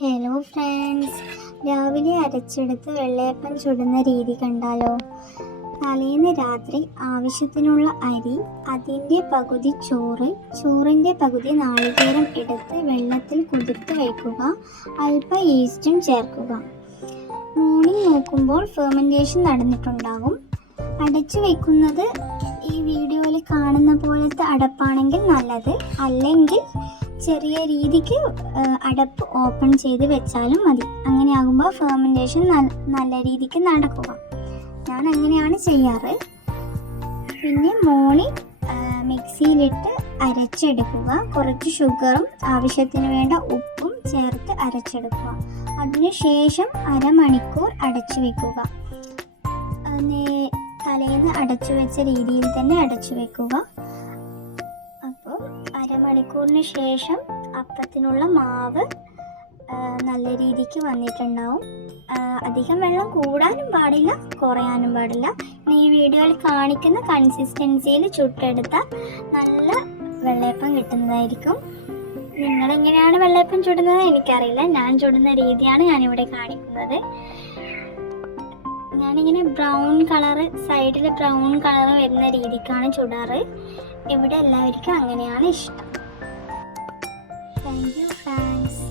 Hello friends, രാവിലെ അരച്ചെടുത്ത് വെള്ളയപ്പം ചുടുന്ന രീതി കണ്ടാലോ. തലേന്ന് രാത്രി ആവശ്യത്തിനുള്ള അരി, അതിൻ്റെ പകുതി ചോറിൻ്റെ പകുതി നാളികേരം എടുത്ത് വെള്ളത്തിൽ കുതിർത്ത് വയ്ക്കുക. അല്പം ഈസ്റ്റും ചേർക്കുക. മോർണിംഗ് നോക്കുമ്പോൾ ഫെർമെൻറ്റേഷൻ നടന്നിട്ടുണ്ടാകും. അടച്ചു വയ്ക്കുന്നത് ഈ വീഡിയോയിൽ കാണുന്ന പോലത്തെ അടപ്പാണെങ്കിൽ നല്ലത്, അല്ലെങ്കിൽ ചെറിയ രീതിക്ക് അടപ്പ് ഓപ്പൺ ചെയ്ത് വെച്ചാലും മതി. അങ്ങനെയാകുമ്പോൾ ഫെർമെൻറ്റേഷൻ നല്ല രീതിക്ക് നടക്കുക. ഞാൻ അങ്ങനെയാണ് ചെയ്യാറ്. പിന്നെ മോർണിംഗ് മിക്സിയിലിട്ട് അരച്ചെടുക്കുക. കുറച്ച് ഷുഗറും ആവശ്യത്തിന് വേണ്ട ഉപ്പും ചേർത്ത് അരച്ചെടുക്കുക. അതിനുശേഷം അരമണിക്കൂർ അടച്ചു വയ്ക്കുക. തലേന്ന് അടച്ചു വെച്ച രീതിയിൽ തന്നെ അടച്ചു വയ്ക്കുക. അപ്പോൾ അരമണിക്കൂറിന് ശേഷം അപ്പത്തിനുള്ള മാവ് നല്ല രീതിക്ക് വന്നിട്ടുണ്ടാവും. അധികം വെള്ളം കൂടാനും പാടില്ല, കുറയാനും പാടില്ല. ഈ വീഡിയോയിൽ കാണിക്കുന്ന കൺസിസ്റ്റൻസിയിൽ ചുട്ടെടുത്താൽ നല്ല വെള്ളയപ്പം കിട്ടുന്നതായിരിക്കും. നിങ്ങളെങ്ങനെയാണ് വെള്ളയപ്പം ചുടുന്നത് എനിക്കറിയില്ല. ഞാൻ ചുടുന്ന രീതിയാണ് ഞാനിവിടെ കാണിക്കുന്നത്. ഞാനിങ്ങനെ ബ്രൗൺ കളറ്, സൈഡിൽ ബ്രൗൺ കളർ വരുന്ന രീതിക്കാണ് ചുടാറ്. ഇവിടെ എല്ലാവർക്കും അങ്ങനെയാണ് ഇഷ്ടം. Thank you friends.